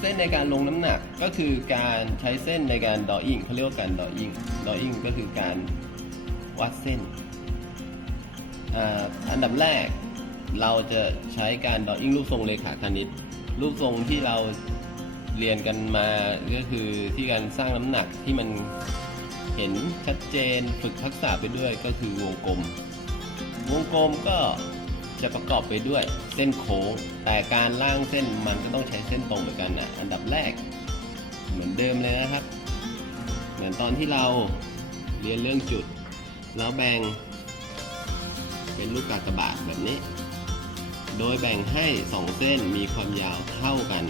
เส้นในการลงน้ำหนักก็คือการใช้เส้นในการดออิ่งเขาเรียกว่าการดออิ่งดออิ่งก็คือการวัดเส้นออันดับแรกเราจะใช้การดออิ่งรูปทรงเลขาคณิต รูปทรงที่เราเรียนกันมาก็คือที่การสร้างน้ำหนักที่มันเห็นชัดเจนฝึกทักษะไปด้วยก็คือวงกลม วงกลมก็ จะประกอบไปด้วยเส้นโค้ง แต่การล่างเส้นมันก็ต้องใช้เส้นตรงเหมือนกันนะอันดับแรก เหมือนเดิมเลยนะครับ เหมือนตอนที่เราเรียนเรื่องจุด แล้วแบ่ง เป็นลูกกากบาทแบบนี้ โดยแบ่งให้ 2 เส้นมีความยาวเท่ากัน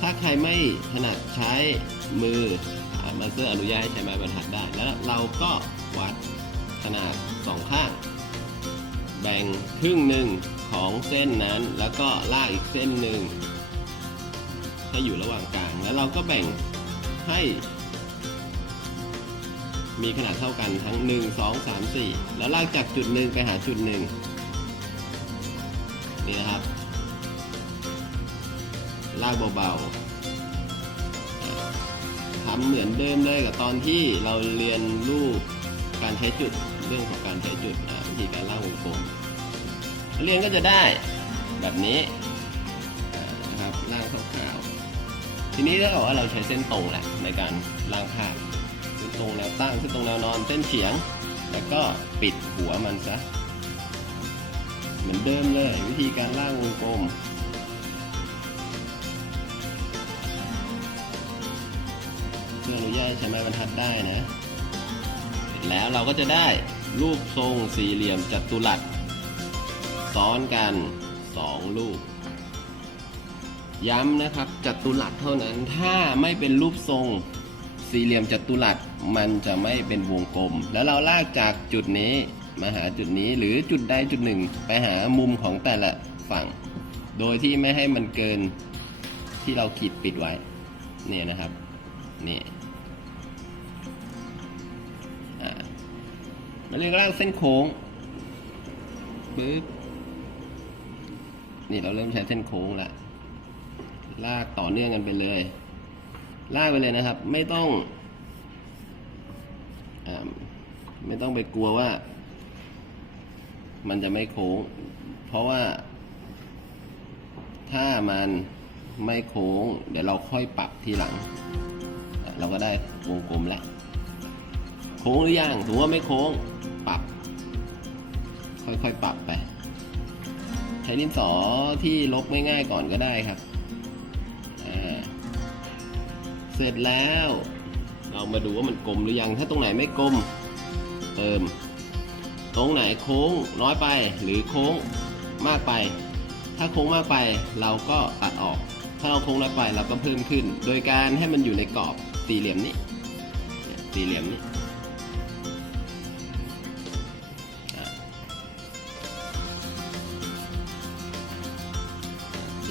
ถ้าใครไม่ถนัดใช้มือมาสเตอร์อนุญาตให้ใช้ไม้บรรทัดได้ แล้วเราก็วัดขนาดสองข้าง แบ่งครึ่งหนึ่งของเส้นนั้น แล้วก็ลากอีกเส้นหนึ่งให้อยู่ระหว่างกลาง แล้วเราก็แบ่งให้ มีขนาดเท่ากันทั้ง 1 2 3 4 แล้วลากจากจุดหนึ่งไปหาจุดหนึ่งนี่นะครับ ลากเบาๆทำเหมือนเดิมเลยกับตอนที่เราเรียนรูปการใช้จุดเรื่องของการใช้จุดอ่า วิธีการล่ากวงกลมนักเรียนก็จะได้แบบนี้นะครับล่ากคร่าวๆทีนี้ถ้าบอกว่าเราใช้เส้นตรงแหละในการล่ากภาพเส้นตรงแนวตั้งเส้นตรงแนวนอนเส้นเฉียง แล้วก็ปิดหัวมันซะเหมือนเดิมเลย วิธีการล่ากวงกลมเพื่ออนุญาตให้ใช้ไม้บรรทัดได้นะ เสร็จแล้วเราก็จะได้ รูปทรงสี่เหลี่ยมจัตุรัส ซ้อนกันสองรูปย้ำนะครับจัตุรัสเท่านั้นถ้าไม่เป็นรูปทรงสี่เหลี่ยมจัตุรัสมันจะไม่เป็นวงกลม แล้วเราลากจากจุดนี้มาหาจุดนี้หรือจุดใดจุดหนึ่ง ไปหามุมของแต่ละฝั่ง โดยที่ไม่ให้มันเกินที่เราขีดปิดไว้ เนี่ยนะครับ นี่ เราเรียกร่างเส้นโค้งปึ๊บนี่เราเริ่มใช้เส้นโค้งละลากต่อเนื่องกันไปเลย ลากไปเลยนะครับ ไม่ต้องอไม่ต้องไปกลัวว่า มันจะไม่โค้ง เพราะว่า ถ้ามันไม่โค้ง เดี๋ยวเราค่อยปรับทีหลัง เราก็ได้วงกลมแล้ว โค้งหรือยังถือว่าไม่โค้ง ปรับ ค่อยๆปรับไป ใช้ดินสอที่ลบง่ายๆก่อนก็ได้ครับ เสร็จแล้ว เรามาดูว่ามันกลมหรือยัง ถ้าตรงไหนไม่กลม เติม ตรงไหนโค้งน้อยไปหรือโค้งมากไป ถ้าโค้งมากไปเราก็ตัดออก ถ้าเราโค้งน้อยไปเราก็เพิ่มขึ้น โดยการให้มันอยู่ในกรอบสี่เหลี่ยมนี้ สี่เหลี่ยมนี้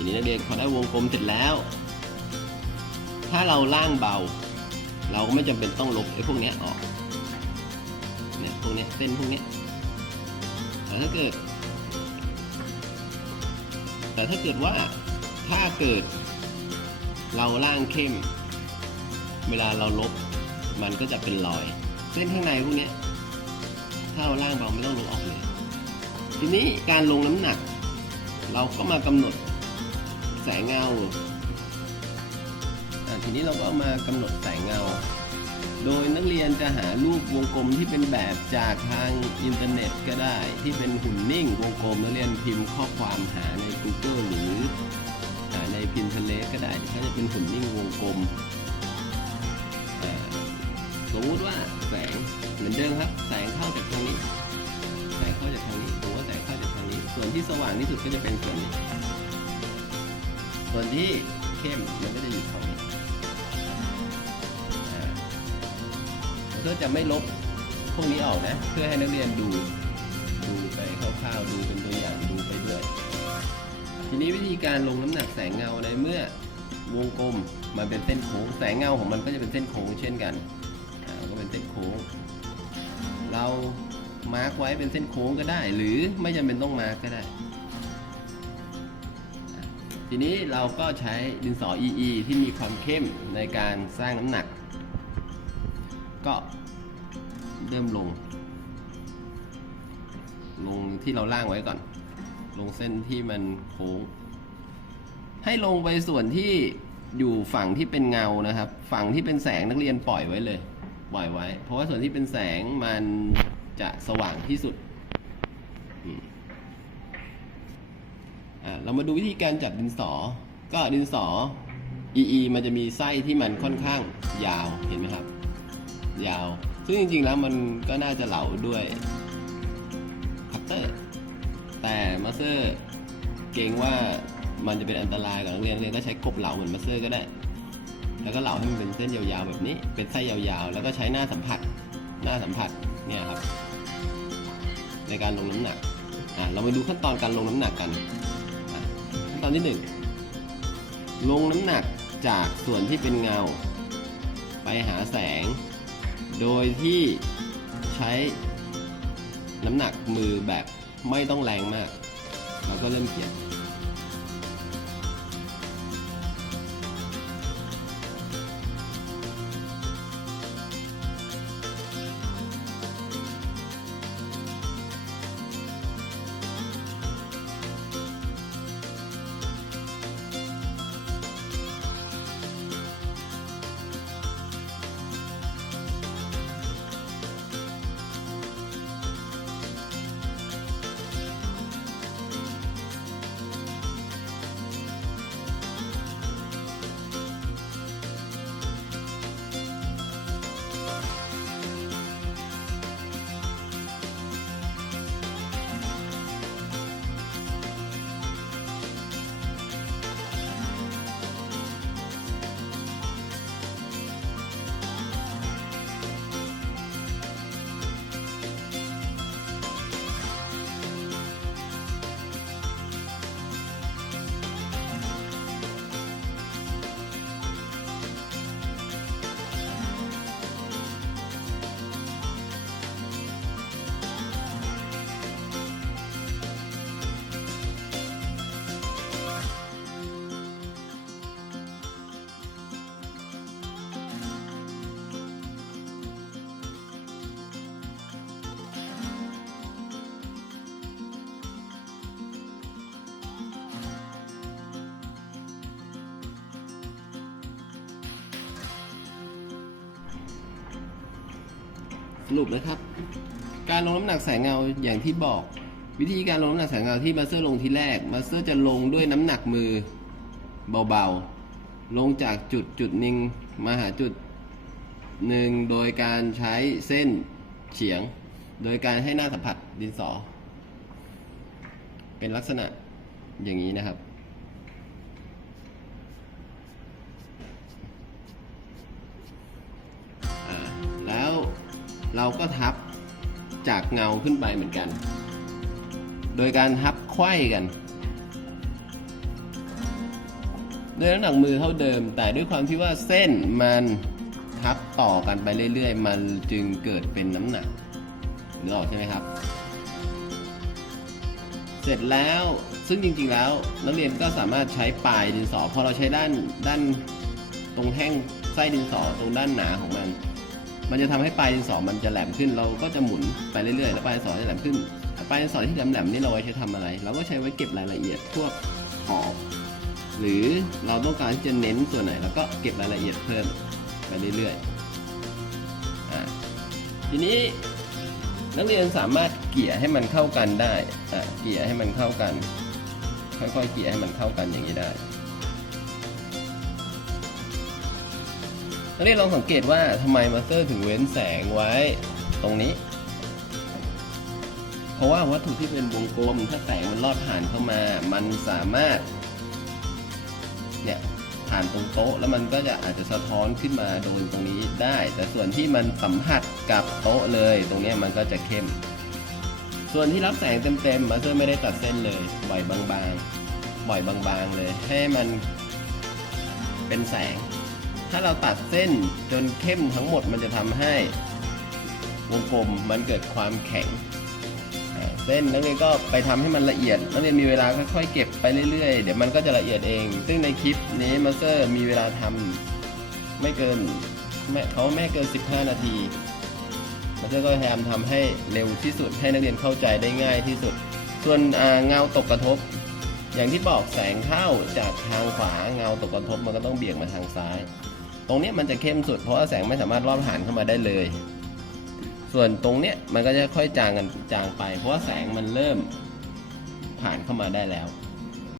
ทีนี้นักเรียนพอได้วงกลมเสร็จแล้ว ถ้าเราล่างเบา เราก็ไม่จำเป็นต้องลบไอ้พวกนี้ออกเนี่ยพวกนี้เส้นพวกนี้แต่ถ้าเกิด แต่ถ้าเกิดว่าถ้าเกิด เราล่างเข้ม เวลาเราลบมันก็จะเป็นรอย เส้นข้างในพวกนี้ถ้าเราล่างเบาไม่ต้องลบออกเลย ทีนี้การลงน้ำหนัก เราก็มากำหนด แสงเงาทีนี้เราก็มากำหนดแสงเงา โดยนักเรียนจะหารูปวงกลมที่เป็นแบบจากทางอินเทอร์เน็ตก็ได้ ที่เป็นหุ่นนิ่งวงกลมนักเรียนพิมพ์ข้อความหาใน Google หรือใน Pinterest ก็ได้ถ้าจะเป็นหุ่นนิ่งวงกลมสมมติว่าแสงเหมือนเดิมครับ แสงเข้าจากทางนี้ แสงเข้าจากทางนี้ผมว่าแสงเข้าจากทางนี้ ส่วนที่สว่างที่สุดก็จะเป็นส่วนนี้ ส่วนที่เข้มมันก็จะอยู่ตรงนี้เพื่อจะไม่ลบพวกนี้ออกนะ เพื่อให้นักเรียนดูดูไปคร่าวๆดูเป็นตัวอย่างดูไปด้วยทีนี้วิธีการลงน้ำหนักแสงเงาในเมื่อวงกลมมันเป็นเส้นโค้งแสงเงาของมันก็จะเป็นเส้นโค้งเช่นกันก็เป็นเส้นโค้ง เรามาร์กไว้เป็นเส้นโค้งก็ได้ หรือไม่จำเป็นต้องมาร์กก็ได้ ทีนี้เราก็ใช้ดินสอ EE ที่มีความเข้มในการสร้างน้ำหนัก ก็เริ่มลง ลงที่เราล่างไว้ก่อน ลงเส้นที่มันโค้ง ให้ลงไปส่วนที่อยู่ฝั่งที่เป็นเงานะครับ ฝั่งที่เป็นแสงนักเรียนปล่อยไว้เลยปล่อยไว้ เพราะว่าส่วนที่เป็นแสงมันจะสว่างที่สุดอืมอะ เรามาดูวิธีการจัดดินสอ ก็ดินสอ EE มันจะมีไส้ที่มันค่อนข้างยาวเห็นไหมครับ ยาว ซึ่งจริงๆแล้วมันก็น่าจะเหลาด้วยคัตเตอร์ แต่มาสเตอร์เกรงว่ามันจะเป็นอันตรายกับนักเรียนเรียนก็ใช้กบเหลาเหมือนมาสเตอร์ก็ได้ แล้วก็เหลาให้มันเป็นเส้นยาวๆแบบนี้ เป็นไส้ยาวๆ แล้วก็ใช้หน้าสัมผัส หน้าสัมผัสเนี่ยครับ ในการลงน้ำหนัก อะเรามาดูขั้นตอนการลงน้ำหนักกัน ตอนที่หนึ่งลงน้ำหนักจากส่วนที่เป็นเงา ไปหาแสง โดยที่ใช้น้ำหนักมือแบบไม่ต้องแรงมาก เราก็เริ่มเขียน รุปนะครับ การลงน้ำหนักแสงเงาอย่างที่บอก วิธีการลงน้ำหนักแสงเงาที่มาสเตอร์ลงทีแรกมาสเตอร์จะลงด้วยน้ำหนักมือเบาๆ ลงจากจุดจุดหนึ่งมาหาจุดหนึ่งโดยการใช้เส้นเฉียง โดยการให้หน้าสัมผัสดินสอ เป็นลักษณะอย่างนี้นะครับ เราก็ทับจากเงาขึ้นไปเหมือนกัน โดยการทับไขว้กันด้วยน้ำหนักมือเท่าเดิม แต่ด้วยความที่ว่าเส้นมันทับต่อกันไปเรื่อยๆ มันจึงเกิดเป็นน้ำหนักนึกออกใช่ไหมครับ เสร็จแล้วซึ่งจริงๆแล้วนักเรียนก็สามารถใช้ปลายดินสอพอเราใช้ด้านด้านตรงแท่งไส้ดินสอตรงด้านหนาของมัน มันจะทำให้ปลายดินสอมันจะแหลมขึ้น เราก็จะหมุนไปเรื่อยๆแล้วปลายดินสอจะแหลมขึ้น ปลายดินสอที่แหลมๆนี่เราไว้ใช้ทำอะไร เราก็ใช้ไว้เก็บรายละเอียดพวกขอบหรือเราต้องการที่จะเน้นส่วนไหนเราก็เก็บรายละเอียดเพิ่มไปเรื่อยๆทีนี้นักเรียนสามารถเกี่ยให้มันเข้ากันได้เกี่ยให้มันเข้ากัน ค่อยๆเกี่ยให้มันเข้ากันอย่างนี้ได้ นักเรียนลองสังเกตว่าทำไมมาสเตอร์ถึงเว้นแสงไว้ตรงนี้ เพราะว่าวัตถุที่เป็นวงกลมถ้าแสงมันลอดผ่านเข้ามา มันสามารถเนี่ยผ่านตรงโต๊ะ แล้วมันก็จะอาจจะสะท้อนขึ้นมาโดนตรงนี้ได้ แต่ส่วนที่มันสัมผัสกับโต๊ะเลย ตรงนี้มันก็จะเข้ม ส่วนที่รับแสงเต็มๆมาสเตอร์ไม่ได้ตัดเส้นเลยปล่อยบางๆปล่อยบางๆเลย ให้มันเป็นแสง ถ้าเราตัดเส้นจนเข้มทั้งหมดมันจะทำให้วงกลมมันเกิดความแข็งเส้นนักเรียนก็ไปทำให้มันละเอียดนักเรียนมีเวลาค่อยๆเก็บไปเรื่อยๆ เดี๋ยวมันก็จะละเอียดเอง ซึ่งในคลิปนี้มาสเตอร์มีเวลาทำไม่เกินเขาไม่เกิน 15 นาทีมาสเตอร์ก็พยายามทำให้เร็วที่สุดให้นักเรียนเข้าใจได้ง่ายที่สุด ส่วนเงาตกกระทบ อย่างที่บอกแสงเข้าจากทางขวาเงาตกกระทบมันก็ต้องเบี่ยงมาทางซ้าย ตรงเนี้ยมันจะเข้มสุด เพราะว่าแสงไม่สามารถลอดผ่านเข้ามาได้เลย ส่วนตรงเนี้ยมันก็จะค่อยจางกันจางไป เพราะว่าแสงมันเริ่มผ่านเข้ามาได้แล้ว